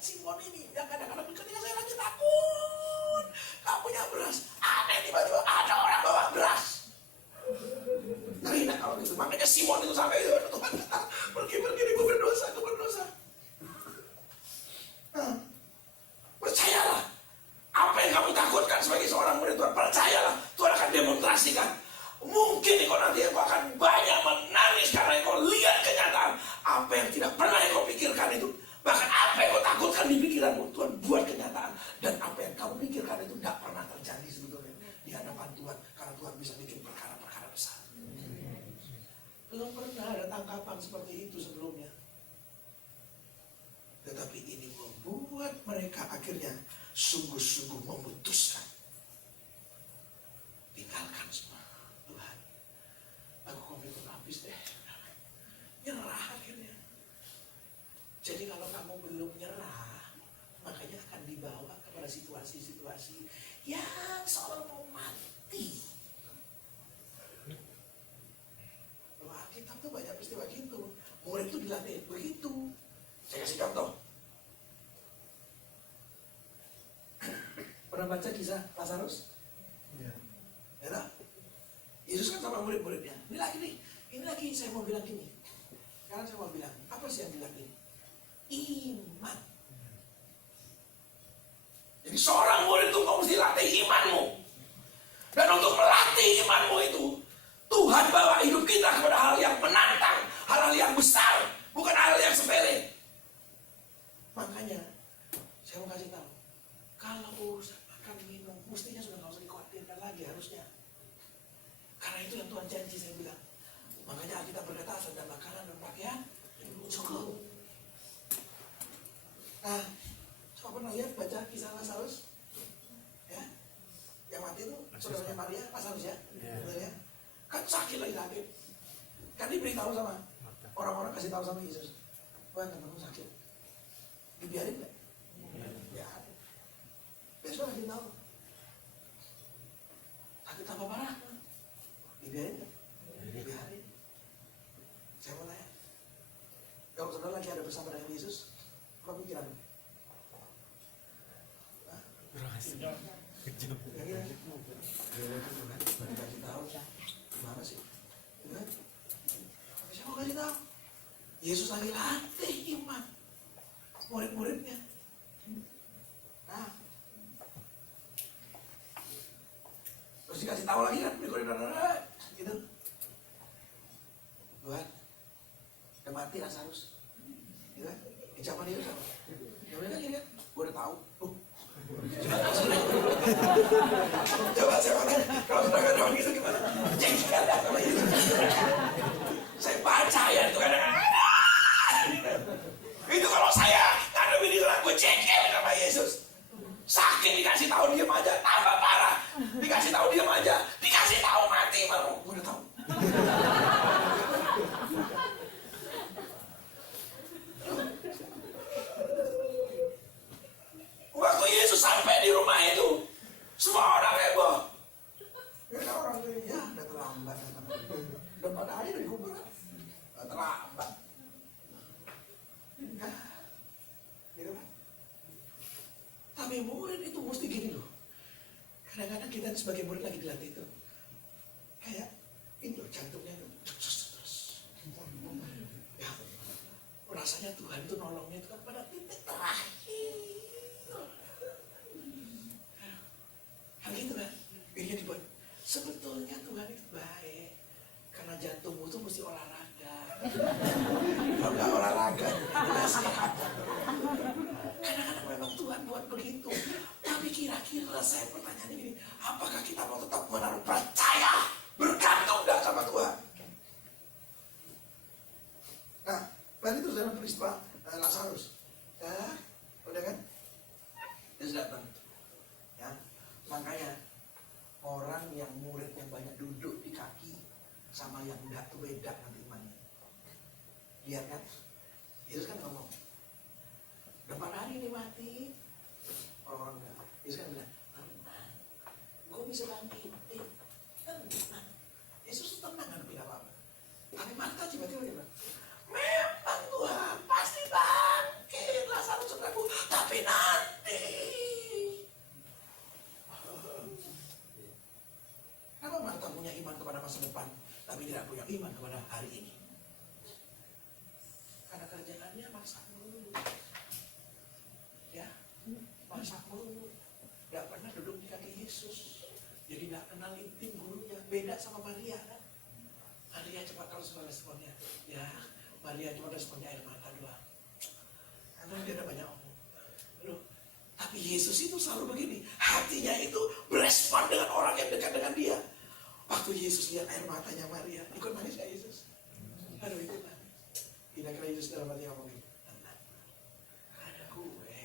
Simon ini yang kadang-kadang ketika saya lagi takut, gak punya beras, aneh tiba-tiba ada orang bawa beras. Terina kalau gitu, makanya Simon itu sampai itu Tuhan kata, pergi ibu berdosa, itu berdosa. Percayalah, apa yang kamu takutkan sebagai seorang murid Tuhan, percayalah Tuhan akan demonstrasikan. Mungkin kau nanti akan banyak menangis karena kau lihat kenyataan apa yang tidak pernah kau pikirkan itu. Bahkan apa yang kau takutkan di pikiranmu, Tuhan buat kenyataan. Dan apa yang kamu pikirkan itu tidak pernah terjadi sebetulnya di hadapan Tuhan, karena Tuhan bisa bikin perkara-perkara besar. Belum pernah ada tangkapan seperti itu sebelumnya. Tetapi ini membuat mereka akhirnya sungguh-sungguh memutuskan, tinggalkan semua. Tuhan, aku komitmen habis deh, nyerah akhirnya. Jadi kalau kamu belum nyerah, makanya akan dibawa kepada situasi-situasi yang seolah mau mati. Alkitab tuh banyak peristiwa gitu. Murid itu dilatih begitu. Saya kasih contoh. Pernah baca kisah Lazarus? Ya. Ya, Yesus kan sama murid-muridnya. Ini lagi saya mau bilang gini. Sekarang saya mau bilang, apa sih yang dilatih? Iman. Jadi seorang murid itu kamu mesti latih imanmu. Dan untuk melatih imanmu itu, Tuhan bawa hidup kita kepada hal yang menantang, hal-hal yang besar, bukan hal yang sepele. Makanya saya mau kasih tahu, kalau urusan makan minum, mestinya sudah nggak usah dikhawatirkan lagi harusnya. Karena itu yang Tuhan janji, saya bilang. Makanya Alkitab berkata ada makanan dan pakaian cukup. Nah, coba pernah lihat baca kisah Lazarus? Ya, yang mati itu saudaranya Maria, Lazarus ya, betul ya? Kan sakit lagi sakit. Kan diberitahu sama orang-orang, kasih tahu sama Yesus, wah temanmu sakit. Dibiarin nggak? Ya. Besok kasih tahu. Sakit tambah parah. Dibiarin nggak? Dibiarin. Saya mau tanya, kalau saudara lagi ada bersama dengan Yesus, apa pikiran? Berhasil. Kejam. Kasih tahu. Gimana sih? Ya? Saya mau kasih tahu. Yesus lagi latih iman murid-muridnya. Nah, terus dikasih tahu lagi kan, gitu. Tuhan, udah mati Lazarus, gitu kan? Kecapan itu sama. Ya udah kan, gini kan? Gue udah tahu. Coba saya makan, kalau sudah gak daun gitu gimana? Jengkel dah sama Yesus. Saya baca ya itu kan. Itu kalau saya ngademin di sana, gue jengkel sama Yesus. Sakit dikasih tahu diam aja, tambah parah. Dikasih tahu diam aja, dikasih tahu mati malu. Gue udah tahu. Waktu Yesus sampai di rumah itu, semua orang heboh. Ya orang ini, ya udah terlambat. Udah pada hari udah dikubur kan? Udah terlambat. Ya, gitu kan? Tapi murid itu mesti gini loh. Kadang-kadang kita sebagai murid lagi dilatih itu. Kayak itu jantungnya itu. Ya, rasanya Tuhan itu nolongnya itu kan pada titik terakhir. Kan gitu kan? Ini dibuat. Sebetulnya Tuhan itu baik. Karena jantungmu itu mesti olahraga. Kalau nggak olahraga, nggak sehat. Kadang-kadang memang Tuhan buat begitu. Tapi kira-kira saya pertanyaan ini, apakah kita mau tetap menaruh percaya, bergantung dah sama Tuhan? Nah, tadi itu dalam peristiwa Lazarus. Ya, udah kan? Dia datang. Ya, makanya orang yang murid yang banyak duduk di kaki sama yang enggak tuh beda nanti imannya. Lihat kan? Yesus kan ngomong, depan hari ini mati. Orang-orang bilang, Yesus kan bilang, tenang, gue bisa bangkitin. Tenang. Yesus tuh tenang kan bilang apa? Tapi Marta tiba-tiba dia bilang, memang Tuhan pasti bangkit Lazarus saudaraku. kenal intim gurunya, beda sama Maria kan. Maria cepat kalau sudah responnya, ya Maria cuma responnya air mata doang. Karena dia ada banyak omong. Loh, tapi Yesus itu selalu begini, hatinya itu berespon dengan orang yang dekat dengan dia. Waktu Yesus lihat air matanya Maria, ikut nangis gak Yesus? Aduh, ikut nangis. Kira-kira Yesus dalam hati ngomong gitu, ada gue.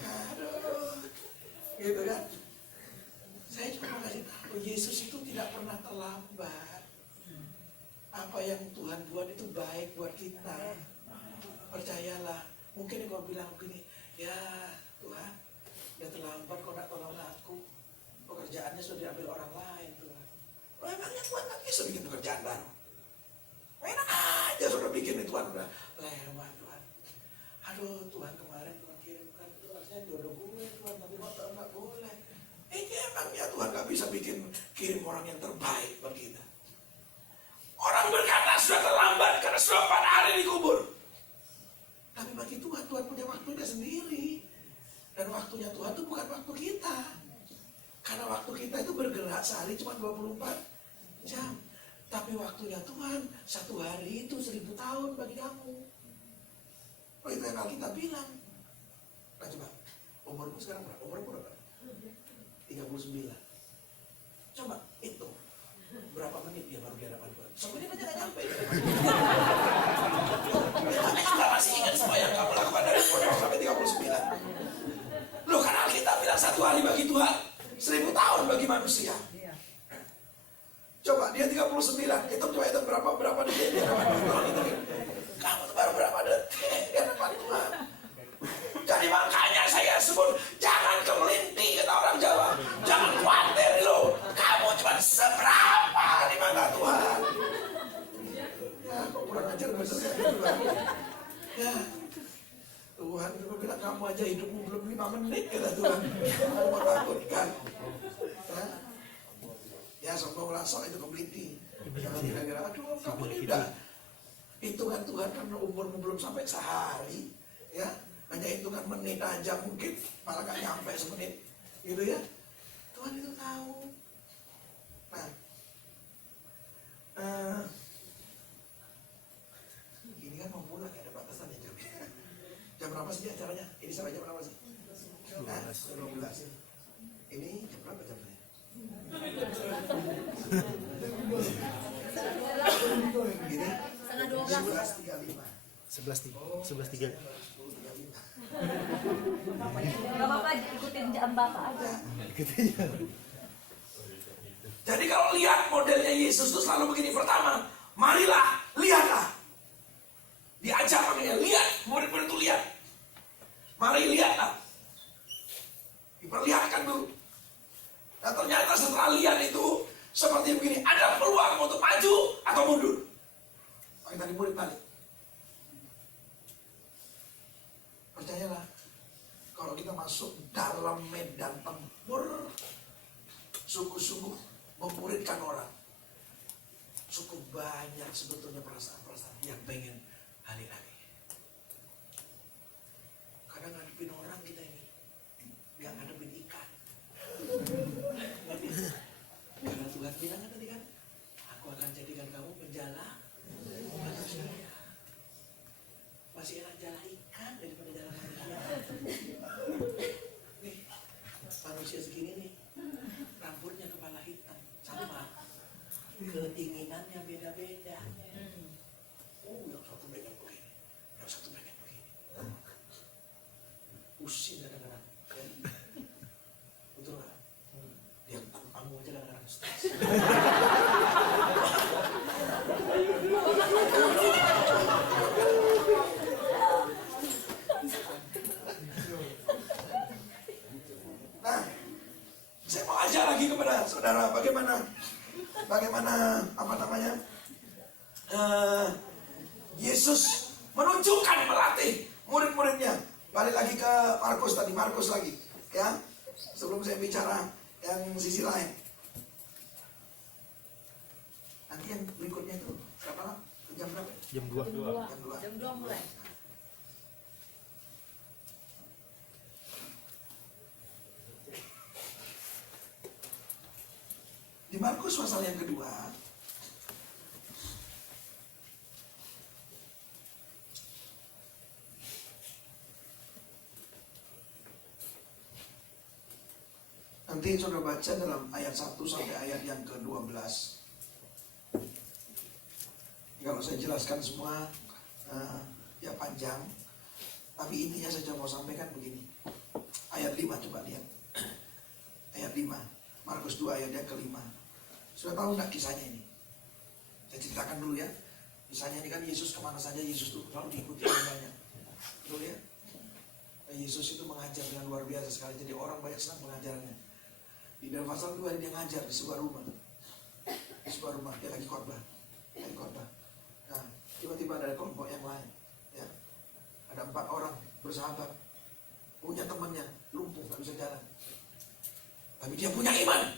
Aduh, gitu kan? Saya cuma mau kasih tahu, Yesus itu tidak pernah terlambat. Apa yang Tuhan buat itu baik buat kita. Percayalah. Mungkin kalau bilang begini, ya Tuhan, udah terlambat kok gak tolong aku. Pekerjaannya sudah diambil orang lain Tuhan. Oh, emangnya Tuhan gak bisa bikin pekerjaan baru? Enak aja sudah bikin Tuhan udah lewat Tuhan. Aduh Tuhan, kemarin Tuhan kirimkan itu rasanya jodoh gue Tuhan, tapi kok gak boleh. Ini emangnya Tuhan gak bisa kirim orang yang terbaik buat kita. Orang berkata sudah terlambat karena sudah 4 hari dikubur. Tapi bagi Tuhan, Tuhan punya waktunya sendiri. Dan waktunya Tuhan itu bukan waktu kita. Karena waktu kita itu bergerak sehari cuma 24 jam. Tapi waktunya Tuhan, 1 hari itu 1000 tahun bagi kamu. Oh, itu yang Alkitab bilang. Nah coba, umurku sekarang berapa? Umurku berapa? 39. Coba hitung. Berapa menit dia baru di hadapan Tuhan? Semenit aja gak nyampe. Tapi juga masih ingat semua yang kamu lakukan dari umur sampai 39. Loh, kan Alkitab bilang 1 hari bagi Tuhan, 1000 tahun bagi manusia. Coba dia 39, hitung berapa detik di hadapan Tuhan itu. Kamu tuh baru berapa detik di hadapan Tuhan. Jadi makanya saya sebut jangan kemelinti, kata orang Jawa. Jangan khawatir loh, kamu cuma seberapa di mata Tuhan. Ya, kok kurang ajar bener Tuhan. Ya, Tuhan juga bilang kamu aja hidupmu belum 5 menit, kata Tuhan. Kamu menakutkan. Ya, sombonglah sok itu kemelinti. Jangan kira-kira, aduh kamu ini udah hitungan Tuhan karena umurmu belum sampai sehari, ya. Hanya hitungan menit aja mungkin, malah gak nyampe semenit, gitu ya. Tuhan itu tahu. Nah, ini kan mau pulang ya, ada batasan ya jam. Jam berapa sih acaranya? Ini sampai jam berapa sih? Nah, 12. Ini jam berapa jamnya? Gini? 11.3. Gak apa-apa, ikutin jam Bapak aja. Jadi kalau lihat modelnya Yesus itu selalu begini. Pertama, marilah, lihatlah. Diajak makanya, lihat, murid-murid itu lihat. Mari lihatlah. Diperlihatkan dulu. Nah ternyata setelah lihat itu seperti begini, ada peluang untuk maju atau mundur. Makanya tadi murid balik. Percayalah, kalau kita masuk dalam medan tempur, sungguh-sungguh memuridkan orang, cukup banyak sebetulnya perasaan-perasaan yang pengen balik lagi. Kadang ngadepin orang kita ini gak ngadepin ikan. Karena Tuhan bilang kan tadi kan, aku akan jadikan kamu penjala manusia. Masih enak jala ikan daripada jala manusia. Nih, manusia segini nih, rambutnya kepala hitam, sama, keinginannya beda-beda. Yang satu pengen begini, yang satu pengen begini. Pusing kadang-kadang. Betul nggak? Yang tamu aja kadang-kadang stres. Nah, saya mau ajar lagi kepada saudara bagaimana apa namanya Yesus menunjukkan melatih murid-muridnya. Balik lagi ke Markus lagi, ya. Sebelum saya bicara yang sisi lain. Nanti yang berikutnya itu berapa? Jam berapa? Jam 2. Jam 2 mulai. pasal yang kedua. Nanti saudara baca dalam ayat 1 sampai ayat yang ke-12. Kalau saya jelaskan semua ya panjang. Tapi intinya saya cuma mau sampaikan begini. Ayat 5 coba lihat. Ayat 5. Markus 2 ayat yang ke-5. Sudah tahu nggak kisahnya ini? Saya ceritakan dulu ya. Kisahnya ini kan Yesus kemana saja Yesus tuh selalu diikuti orang banyak. Betul ya? Yesus itu mengajar dengan luar biasa sekali. Jadi orang banyak senang mengajarnya. Di dalam pasal 2 dia ngajar di sebuah rumah. Di sebuah rumah dia lagi khotbah. Nah, tiba-tiba ada kelompok yang lain. Ya. Ada 4 orang bersahabat. Punya temannya lumpuh, nggak bisa jalan. Tapi dia punya iman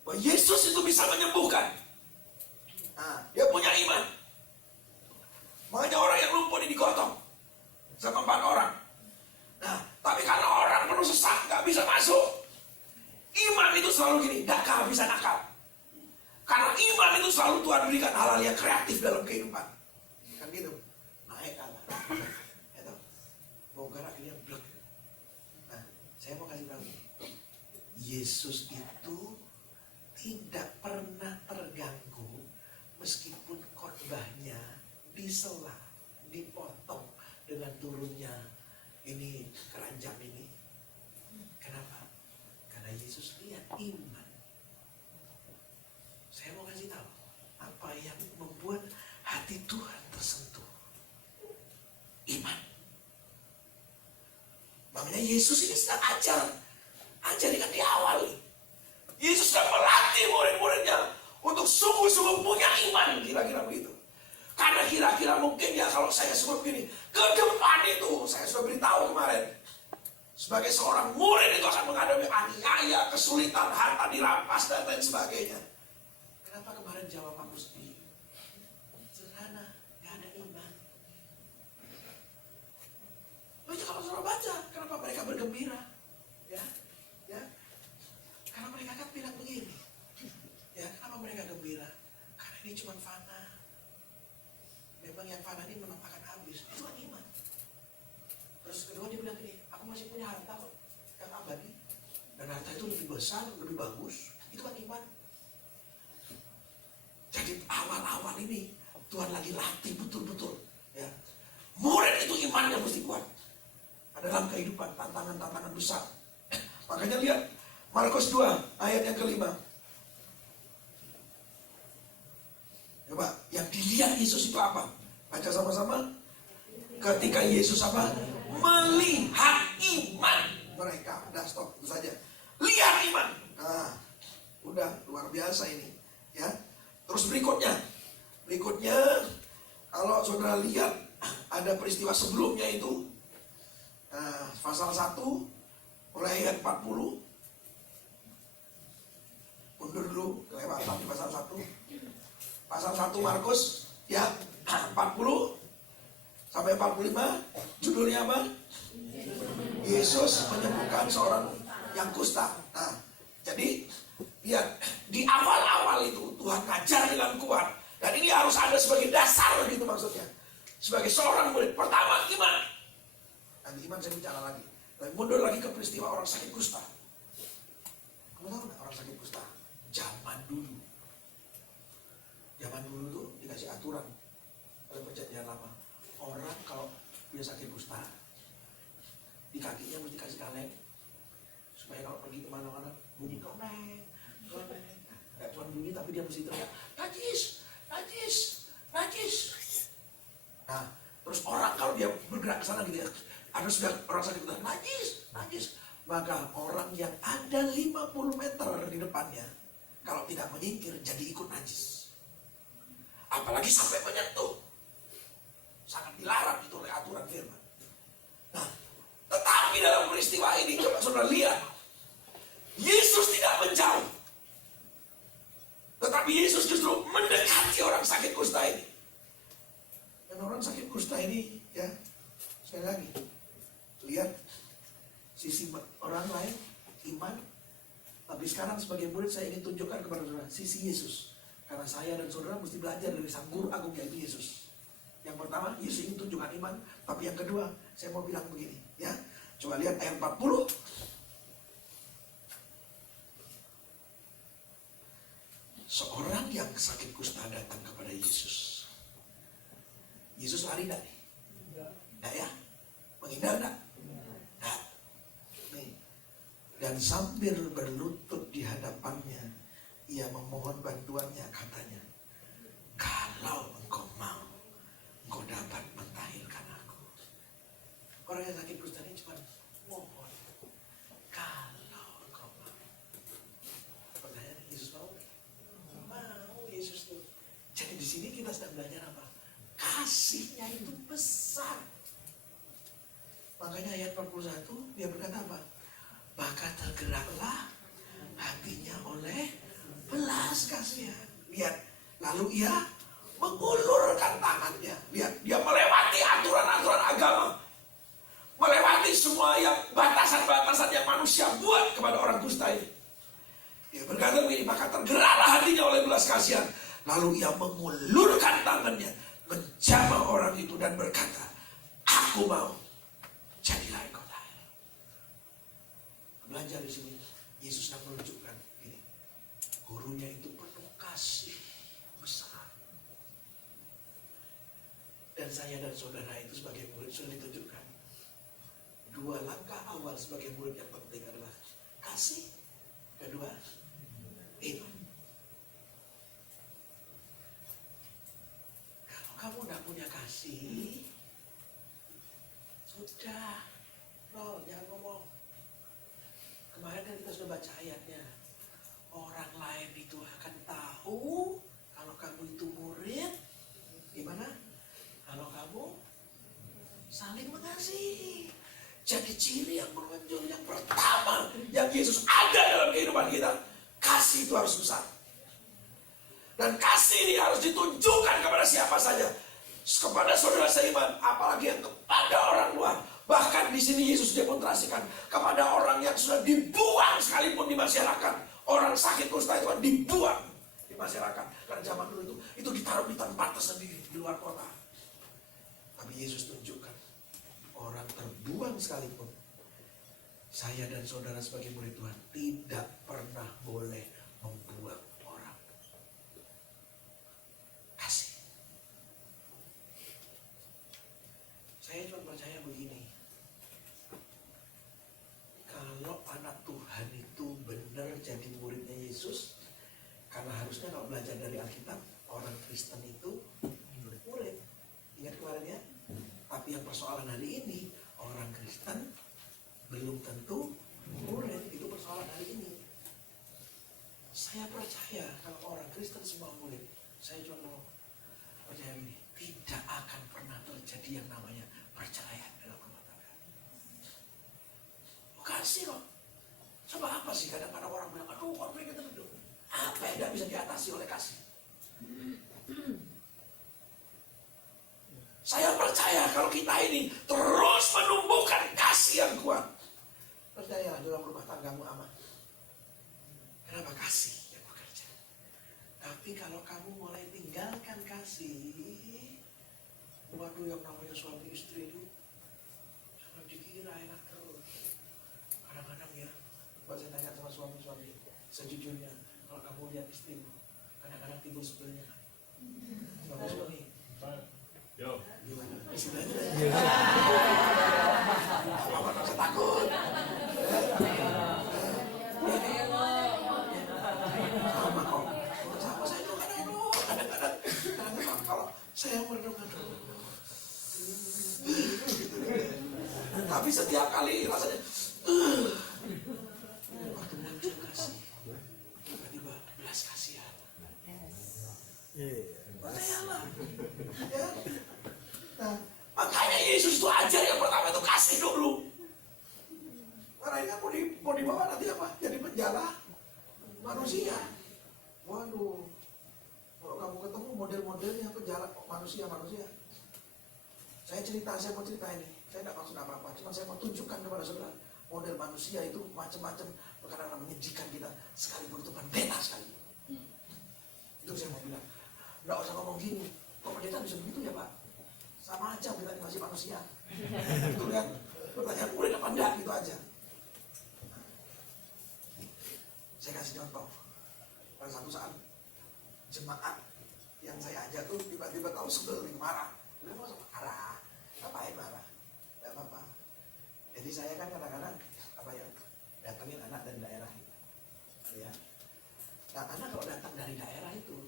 bahwa Yesus itu bisa menyembuhkan. Nah, dia punya iman. Makanya orang yang lumpuh ini digotong sama 4 orang. Nah, tapi karena orang penuh sesak, nggak bisa masuk. Iman itu selalu gini, gak kehabisan akal. Karena iman itu selalu Tuhan berikan hal-hal yang kreatif dalam kehidupan. Kan gitu, naik Allah. Itu, bongkar akhirnya blek. Nah, saya mau kasih tahu, Yesus itu tidak pernah terganggu meskipun khotbahnya disela, dipotong dengan turunnya ini keranjang ini. Kenapa? Karena Yesus lihat iman. Saya mau kasih tahu apa yang membuat hati Tuhan tersentuh. Iman. Makanya Yesus ini sedang ajarin kan di awal. Yesus sedang melatih murid-muridnya untuk sungguh-sungguh punya iman, kira-kira begitu. Karena kira-kira mungkin ya kalau saya sebut begini, ke depan itu saya sudah beritahu kemarin. Sebagai seorang murid itu akan menghadapi aniaya, kesulitan, harta dirampas, dan lain sebagainya. Kenapa kemarin jawab aku sendiri? Sederhana, gak ada iman. Baca kalau saudara baca, kenapa mereka bergembira? Ya. Karena mereka kan bilang begini. Ya, kenapa mereka gembira? Karena ini cuma fana. Memang yang fana ini memang akan habis. Itu kan iman. Terus kedua dia bilang gini, aku masih punya harta kok yang abadi. Dan harta itu lebih besar, lebih bagus. Itu kan iman. Jadi awal-awal ini Tuhan lagi latih betul-betul. Ya. Murid itu imannya mesti kuat. Dalam kehidupan tantangan-tantangan besar. Makanya lihat Markus 2 ayat yang ke-5. Coba yang dilihat Yesus itu apa? Baca sama-sama. Ketika Yesus apa? Melihat iman mereka. Udah stop, itu saja. Lihat iman. Nah, udah luar biasa ini. Ya. Terus berikutnya kalau saudara lihat ada peristiwa sebelumnya itu, pasal 1 mulai ayat 40. Mundur dulu, kelewatan di pasal 1. Pasal 1 Markus ya 40 sampai 45, judulnya apa? Yesus menyembuhkan seorang yang kusta. Nah, jadi lihat di awal-awal itu Tuhan ngajar dengan kuat, dan ini harus ada sebagai dasar gitu maksudnya. Sebagai seorang murid, pertama iman. Nanti iman saya bicara lagi. Dan mundur lagi ke peristiwa orang sakit kusta. Kamu tahu nggak orang sakit kusta? Zaman dulu tuh dikasih aturan oleh perjanjian lama. Orang kalau dia sakit kusta, di kakinya mesti kasih kaleng, supaya kalau pergi kemana-mana bunyi koneng. Gak cuma bunyi tapi dia mesti teriak, najis. Nah, terus orang kalau dia bergerak ke sana gitu ya, ada sudah orang sakit kusta, najis. Maka orang yang ada 50 meter di depannya, kalau tidak menyingkir jadi ikut najis. Apalagi sampai menyentuh. Sangat dilarang itu oleh aturan firman. Nah, tetapi dalam peristiwa ini coba saudara lihat, Yesus tidak menjauh, tetapi Yesus justru mendekati orang sakit kusta ini. Dan orang sakit kusta ini, ya, sekali lagi, lihat sisi orang lain, iman. Tapi sekarang sebagai murid saya ingin tunjukkan kepada saudara sisi Yesus. Karena saya dan saudara mesti belajar dari sang guru agung yaitu Yesus. Yang pertama, Yesus ingin tunjukkan iman. Tapi yang kedua, saya mau bilang begini, ya. Coba lihat ayat 40. Seorang yang sakit kusta datang kepada Yesus. Yesus lari enggak nih? Enggak ya? Menghindar enggak? Enggak. Nih. Dan sambil berlutut di hadapannya, ia memohon bantuannya, katanya, kalau engkau mau, engkau dapat mentahirkan aku. Orang yang sakit kusta ini cuma mohon, kalau engkau mau. Pertanyaan, Yesus mau nggak? Mau Yesus tuh. Jadi di sini kita sedang belajar apa? Kasihnya itu besar. Makanya ayat 41 dia berkata apa? Maka tergeraklah hatinya oleh belas kasihan. Lihat, lalu ia mengulurkan tangannya. Lihat, dia melewati aturan-aturan agama, melewati semua yang batasan-batasan yang manusia buat kepada orang kusta ini. Dia berkata begini, maka tergeraklah hatinya oleh belas kasihan. Lalu ia mengulurkan tangannya, menjamah orang itu dan berkata, aku mau, jadilah engkau tahir. Belajar di sini, Yesus sedang menunjukkan ini, gurunya itu penuh kasih besar. Dan saya dan saudara itu sebagai murid sudah ditunjukkan. Dua langkah awal sebagai murid yang penting adalah kasih. Kedua, iman. Kalau kamu tidak punya kasih, sudah, no, jangan ngomong. Kemarin kan kita sudah baca ayatnya. Orang lain itu akan tahu kalau kamu itu murid. Gimana? Kalau kamu saling mengasihi. Jadi ciri yang menonjol yang pertama yang Yesus ada dalam kehidupan kita, kasih itu harus besar. Dan kasih ini harus ditunjukkan kepada siapa saja. Kepada saudara seiman, apalagi yang kepada orang luar. Bahkan di sini Yesus demonstrasikan kepada orang yang sudah dibuang sekalipun di masyarakat. Orang sakit kusta itu kan dibuang di masyarakat. Karena zaman dulu itu ditaruh di tempat tersendiri di luar kota. Tapi Yesus tunjukkan orang terbuang sekalipun, saya dan saudara sebagai murid Tuhan tidak pernah boleh membuang orang. Kasih. Saya cuma percaya begini, kalau anak Tuhan itu benar jadi muridnya Yesus, karena harusnya kalau belajar dari Alkitab, orang Kristen itu murid. Ingat kemarin ya? Tapi yang persoalan hari ini, orang Kristen belum tentu murid. Itu persoalan hari ini. Saya percaya kalau orang Kristen semua murid, saya cuma mau percaya ini, tidak akan pernah terjadi yang namanya perceraian dalam rumah tangga. Kasih kok. Sebab apa sih kadang-kadang orang bilang, aduh konflik itu. Apa yang tidak bisa diatasi oleh kasih? Saya percaya kalau kita ini terus menumbuhkan kasih yang kuat, percaya dalam rumah tanggamu aman. Kenapa? Kasih yang bekerja. Tapi kalau kamu mulai tinggalkan kasih, waduh, yang namanya suami istri itu jangan dikira enak terus. Kadang-kadang ya, buat saya tanya sama suami-suami, sejujurnya kalau kamu lihat istrimu, kadang-kadang timbul sebelnya. Suami-suami, yo, gimana? Istilahnya apa nggak usah takut. Sama kok. Sama saya juga kadang-kadang kalau saya merenungkan, tapi setiap kali rasanya waktu muncul kasih, tiba-tiba belas kasihan. Percayalah. Ya. Nah, makanya Yesus itu ajar yang pertama itu kasih dulu. Karena ini mau dibawa nanti apa? Jadi penjala manusia. Waduh, kalau kamu ketemu model-modelnya penjala manusia. Saya mau cerita ini. Saya tidak maksud apa-apa, cuma saya mau tunjukkan kepada saudara model manusia itu macam-macam. kadang-kadang menyedihkan kita, sekalipun itu pendeta sekali. Itu saya mau bilang, nggak usah ngomong gini, kok pendeta bisa begitu ya Pak? Sama aja kita masih manusia. Itu kan, pertanyaan boleh apa enggak gitu aja. Saya kasih contoh, pada satu saat jemaat yang saya ajak tuh tiba-tiba tahu sebel nih, marah. Udah masuk marah, ngapain marah? Tidak apa-apa. Jadi saya kan kadang-kadang datangin anak dari daerah gitu, ya. Nah anak kalau datang dari daerah itu,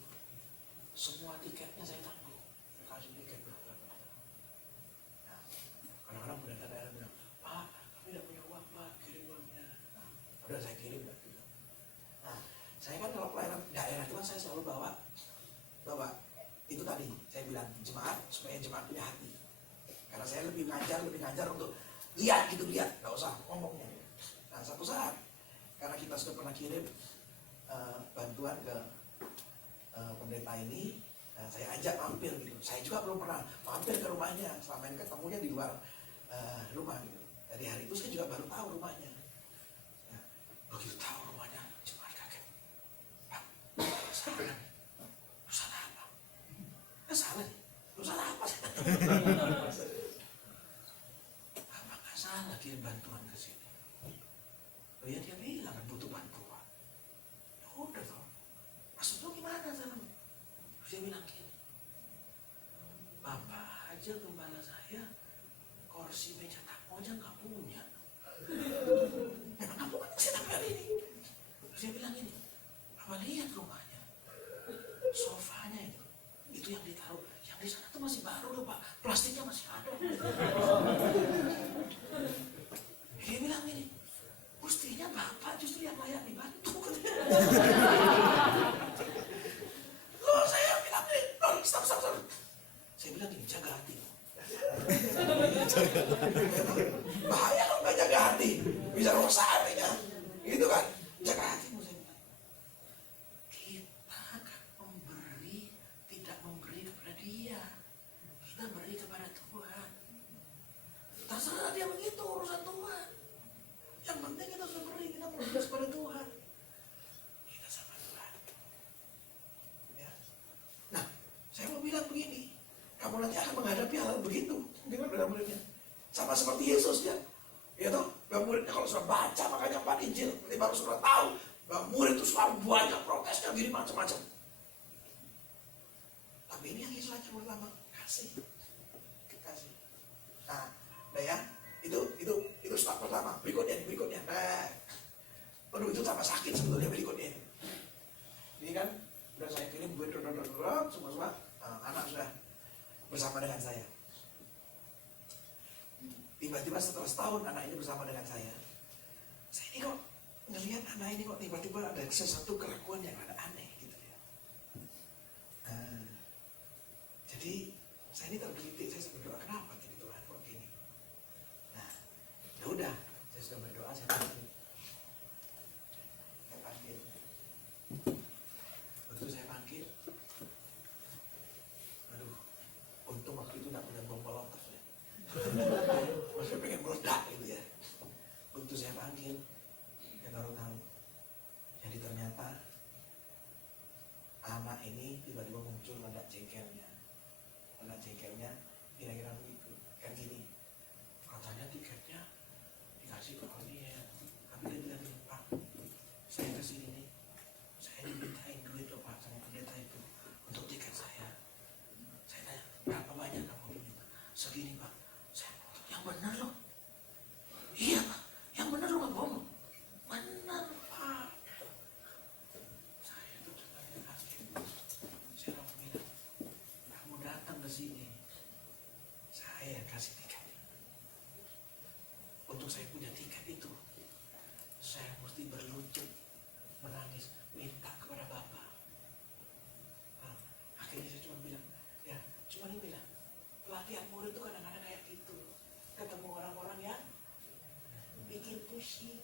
semua tiketnya saya tanggung, saya kasih tiket berapa. Nah, kadang-kadang udah ada daerah bilang, Pak, kami tidak punya uang Pak, kirim uangnya. Nah, udah saya kirim gitu. Nah, saya kan kalau pelayanan daerah itu kan saya selalu bawa itu tadi saya bilang jemaat supaya jemaat punya hati. Karena saya lebih ngajar untuk lihat, nggak usah ngomongnya. Nah satu saat karena kita sudah pernah kirim bantuan ke pendeta ini, nah, saya ajak mampir gitu. Saya juga belum pernah mampir ke rumahnya, selama ini ketemunya di luar rumah gitu. Dari hari itu saya juga baru tahu rumahnya. Nah, begitu tahu rumahnya, jemaat kaget. Pak, salah. Salah nih, lu salah apa sih? Apa nggak salah kirim bantuan ke sini? Oh ya dia bilang kan butuh bantuan. Ya udah toh, maksud lu gimana salah? Dia bilang gini, Bapak aja gembala saya kursi meja tamu aja nggak punya. Emang kamu kan masih sampai hari ini? Dia bilang ini, Bapak lihat rumahnya, sofanya itu yang ditaruh, yang di sana tuh masih baru loh Pak, plastiknya masih ada. Dia bilang ini, mestinya Bapak justru yang layak dibantu. Loh saya bilang ini, stop. Saya bilang ini, jaga hati. Bahaya kalau nggak jaga hati, bisa rusak hatinya, gitu kan? Jaga hatimu, saya bilang. Kita akan tidak memberi kepada dia, kita beri kepada Tuhan. Terserah dia begitu, urusan Tuhan. Yang penting kita sudah beri, kita berdoa kepada Tuhan. Kita sama Tuhan. Ya. Nah, saya mau bilang begini, kamu nanti akan menghadapi hal begitu. Gimana muridnya? Sama seperti Yesus ya. Ya toh, muridnya kalau sudah baca makanya 4 Injil, nanti baru sudah tahu bahwa murid itu selalu banyak protesnya gini macam-macam. Tapi ini yang Yesus ajar pertama, kasih. Nah, ya, itu step pertama. Berikutnya. Nah, aduh itu tambah sakit sebetulnya berikutnya. Ini kan udah saya kirim buat semua anak sudah bersama dengan saya. Tiba-tiba setelah setahun anak ini bersama dengan saya ini kok ngelihat anak ini kok tiba-tiba ada sesuatu kelakuan yang ada aneh gitu ya. Nah, jadi saya ini tergelitik, saya berdoa kenapa jadi Tuhan kok gini. Nah, ya udah, saya sudah berdoa, saya panggil. Begitu saya panggil, aduh, untung waktu itu nggak punya bom molotov ya. Masih pengen meledak gitu ya. Begitu saya panggil, saya baru tahu. Jadi ternyata anak ini tiba-tiba muncul ada jengkelnya. Kira-kira begitu. Kan gini, katanya tiketnya dikasih ke Alien. Tapi dia bilang, Pak, saya kesini nih, saya dimintain duit loh Pak sama pendeta itu untuk tiket saya. Saya tanya, berapa banyak kamu minta? Segini Pak. Saya bilang, yang benar loh. Iya Pak, yang benar loh nggak bohong. Benar Pak. Saya tuh dengarnya kaget. Saya langsung bilang, kamu datang ke sini, saya kasih tiket. Untuk saya punya tiket itu, saya mesti berlutut, menangis, minta kepada Bapak. Nah, akhirnya saya cuma bilang, ya cuma ini bilang, pelatihan murid itu kadang-kadang kayak gitu. Ketemu orang-orang yang bikin pusing.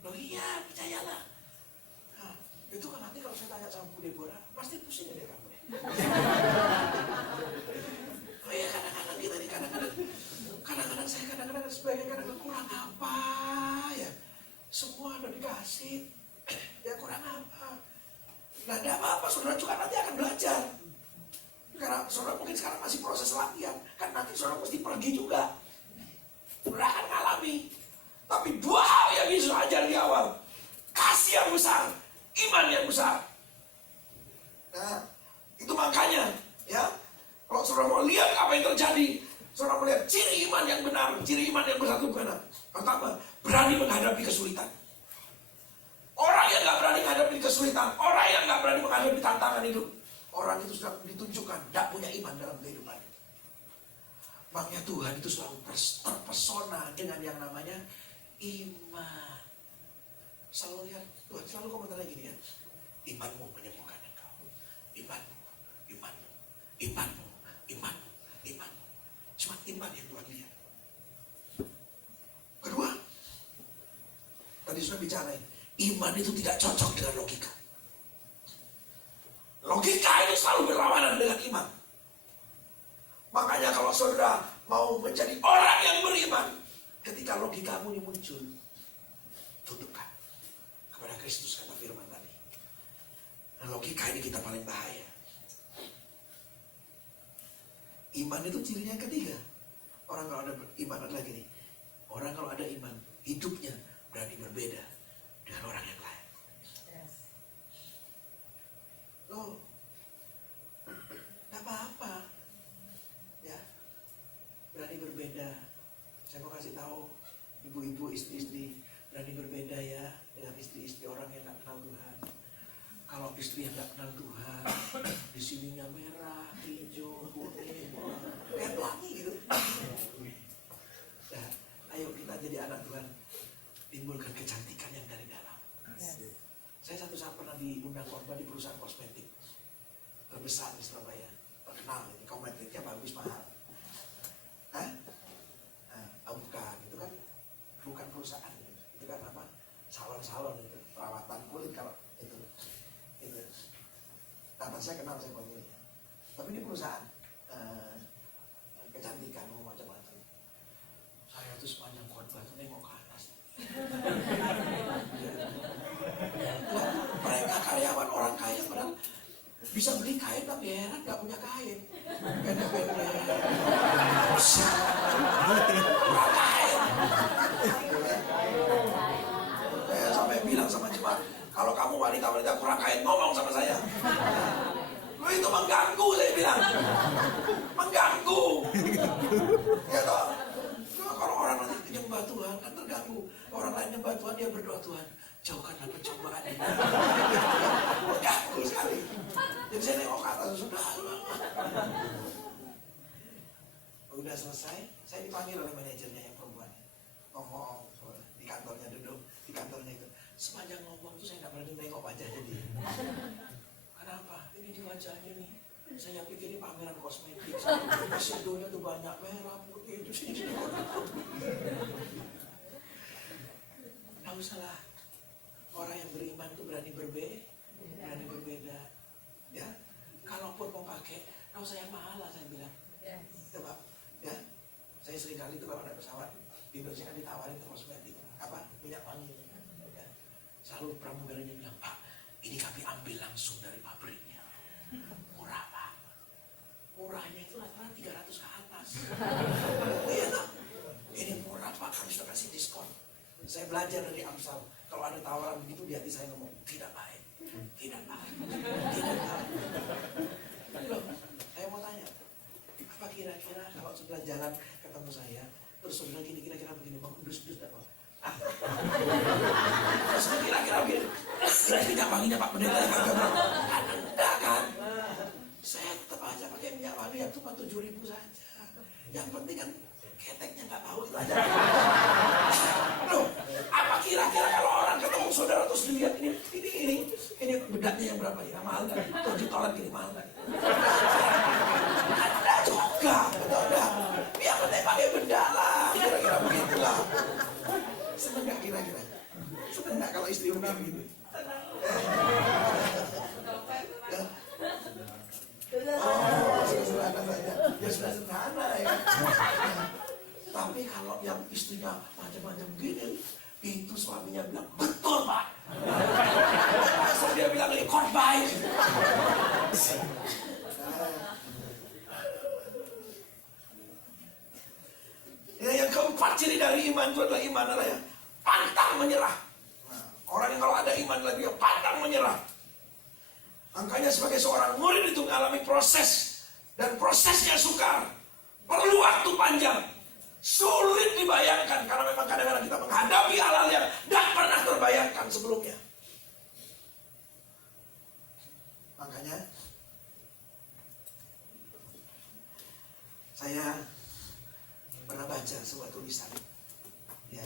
Loh iya, percayalah. Nah, itu kan nanti kalau saya tanya sama Bu Deborah, pasti pusing ya kamu deh. Oh iya, kadang-kadang kita nih, kadang-kadang saya kadang-kadang sebagian kadang kurang apa ya? Semua udah dikasih, ya kurang apa? Nah, tidak apa-apa, saudara juga nanti akan belajar. Karena saudara mungkin sekarang masih proses latihan, kan nanti saudara mesti pergi juga. Saudara akan ngalami. Tapi dua hal yang Yesus ajar di awal, kasih yang besar, iman yang besar. Nah, itu makanya, ya, kalau saudara mau lihat apa yang terjadi, saudara melihat ciri iman yang benar, ciri iman yang besar itu benar. Pertama, berani menghadapi kesulitan. Orang yang gak berani menghadapi kesulitan, orang yang gak berani menghadapi tantangan hidup, orang itu sudah ditunjukkan tidak punya iman dalam kehidupan. Makanya Tuhan itu selalu terpesona dengan yang namanya iman. Selalu lihat, Tuhan selalu komentarnya gini ya, imanmu menyembuhkan engkau. Imanmu, imanmu, imanmu, imanmu, imanmu. Cuma iman yang Tuhan lihat. Kedua, tadi sudah bicara, iman itu tidak cocok dengan logika. Logika itu selalu berlawanan dengan iman. Makanya kalau saudara mau menjadi orang yang beriman, ketika logikamu ini muncul, tundukkan kepada Kristus, kata firman tadi. Nah, logika ini kita paling bahaya. Iman itu cirinya yang ketiga. Orang kalau ada iman adalah gini. Orang kalau ada iman, hidupnya berani berbeda dengan orang yang lain. Loh, gak apa-apa. Ya, berani berbeda. Saya mau kasih tahu ibu-ibu, istri-istri, berani berbeda ya dengan istri-istri orang yang gak kenal Tuhan. Kalau istri yang gak kenal Tuhan, di sininya merah, hijau, kuning, kayak pelangi gitu. Ya, ayo kita jadi anak Tuhan, timbulkan kecantikan yang dari dalam. Saya satu saat pernah diundang khotbah di perusahaan kosmetik terbesar di Surabaya, terkenal ini, kosmetiknya bagus, mahal. Nah, bukan, itu kan bukan perusahaan, itu kan apa? Salon-salon itu, perawatan kulit kalau itu. Nah, saya kenal, saya pemilih. Tapi ini perusahaan kecantikan, macam-macam. Saya tuh sepanjang khotbah tuh nengok ke atas. Mereka karyawan orang kaya, padahal bisa beli kain tapi heran gak punya kain. Pendek-pendek, kurang kain. Saya sampai bilang sama jemaat, kalau kamu wanita-wanita kurang kain, ngomong sama saya. Lu itu mengganggu, saya bilang. Mengganggu. Ya toh. Kalau orang nanti nyembah Tuhan kan terganggu. Orang lain nyembah Tuhan, dia berdoa, Tuhan jauhkanlah pencobaan ini. Mengganggu sekali. Jadi saya nengok ke atas, udah selesai, saya dipanggil oleh manajernya yang perempuan. Ngomong di kantornya, duduk di kantornya itu. Sepanjang ngomong tuh saya nggak berani nengok wajahnya dia. Kenapa? Ini di wajahnya nih. Saya pikir ini pameran kosmetik. Sedonya tuh banyak merah putih itu sini. Nggak usah lah. Orang yang beriman itu berani berbeda. Ya, kalaupun mau pakai, nggak usah yang mahal lah, saya bilang. Coba, ya. Saya sering kali itu kalau naik pesawat di Indonesia kan ditawarin kosmetik, apa minyak wangi. Ya. Selalu pramugaranya bilang, Pak, ini kami ambil langsung dari pabriknya. Murah Pak. Murahnya itu rata-rata 300 ke atas. Iya tak? Ini murah Pak, kami sudah kasih diskon. Saya belajar dari Amsal. Kalau ada tawaran begitu di hati saya ngomong, tidak baik. Tidak baik. Tidak baik. Loh, saya mau tanya, apa kira-kira kalau sebelah jalan ketemu saya, terus saudara gini, kira-kira begini, Bang, dus-dus dan Bang. Terus kira-kira begini, kira-kira minyak wanginya Pak Pendeta yang agak berapa? Enggak kan? Saya tetap aja pakai minyak wangi yang cuma 7.000 saja. Yang penting kan keteknya nggak bau itu aja. Loh, apa kira-kira kalau orang ketemu saudara terus dilihat ini bedaknya yang berapa ya? Mahal kan? 7 tolan gini mahal kan? Ada juga, betul enggak? Yang penting pakai benda lah, kira-kira begitulah. Seneng nggak kira-kira? Seneng nggak kalau istri rumah begitu? Oh, sederhana saja. Ya sudah sederhana ya. Tapi kalau yang khotbah. Yang keempat ciri dari iman itu adalah iman yang pantang menyerah. Nah, orang yang kalau ada iman lagi yang pantang menyerah. Makanya sebagai seorang murid itu mengalami proses, dan prosesnya sukar, perlu waktu panjang, sulit dibayangkan karena memang kadang-kadang kita menghadapi hal-hal yang tidak pernah terbayangkan sebelumnya. Makanya saya pernah baca sebuah tulisan, ya,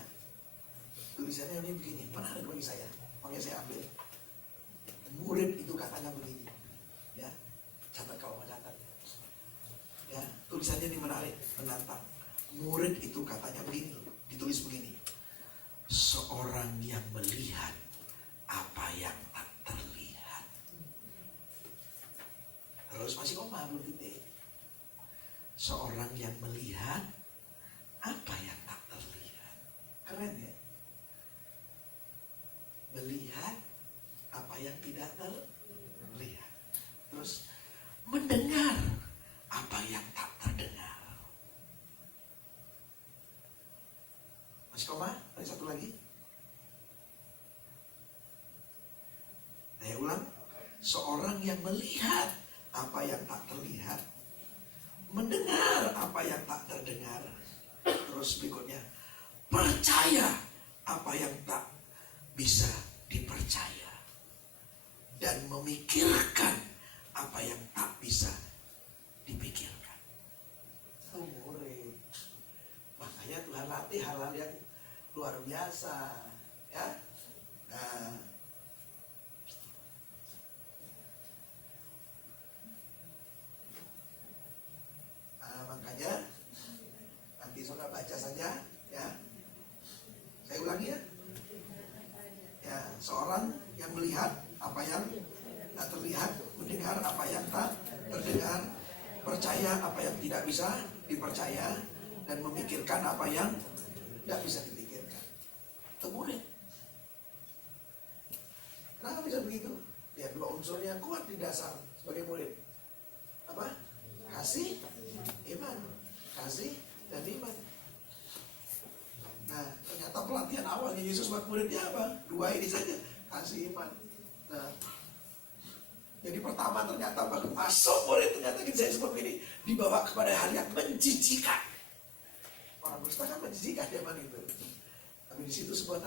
tulisannya ini begini, menarik bagi saya, makanya saya ambil. Murid itu katanya begini, ya, catat kalau mau catat, ya, tulisannya ini menarik, menantang. Murid itu katanya begini, ditulis begini, seorang yang melihat apa yang tak terlihat. Terus masih koma belum titik. Seorang yang melihat apa yang tak terlihat. Keren ya? Melihat apa yang tidak terlihat. Terus mendengar apa yang tak terdengar. Masih koma? Ada satu lagi. Saya ulang. Seorang yang melihat apa yang tak terlihat, mendengar apa yang tak terdengar. Terus berikutnya, percaya apa yang tak bisa dipercaya, dan memikirkan apa yang tak bisa dipikirkan. Murid. Makanya Tuhan latih hal-hal yang luar biasa, ya. Makanya nanti saudara baca saja, ya. Saya ulangi ya. Ya, seorang yang melihat apa yang tak terlihat, mendengar apa yang tak terdengar, percaya apa yang tidak bisa dipercaya, dan memikirkan apa yang tidak bisa dipikirkan. Itu murid. Kenapa bisa begitu? Ya, dua unsurnya kuat di dasar sebagai murid. Apa? Kasih, iman. Kasih dan iman. Nah, ternyata pelatihan awalnya Yesus buat muridnya apa? Dua ini saja, kasih, iman. Nah, jadi pertama ternyata baru masuk murid, ternyata saya sebut ini dibawa kepada hal yang menjijikan. Orang dusta kan menjijikan zaman itu. Tapi di situ sebuah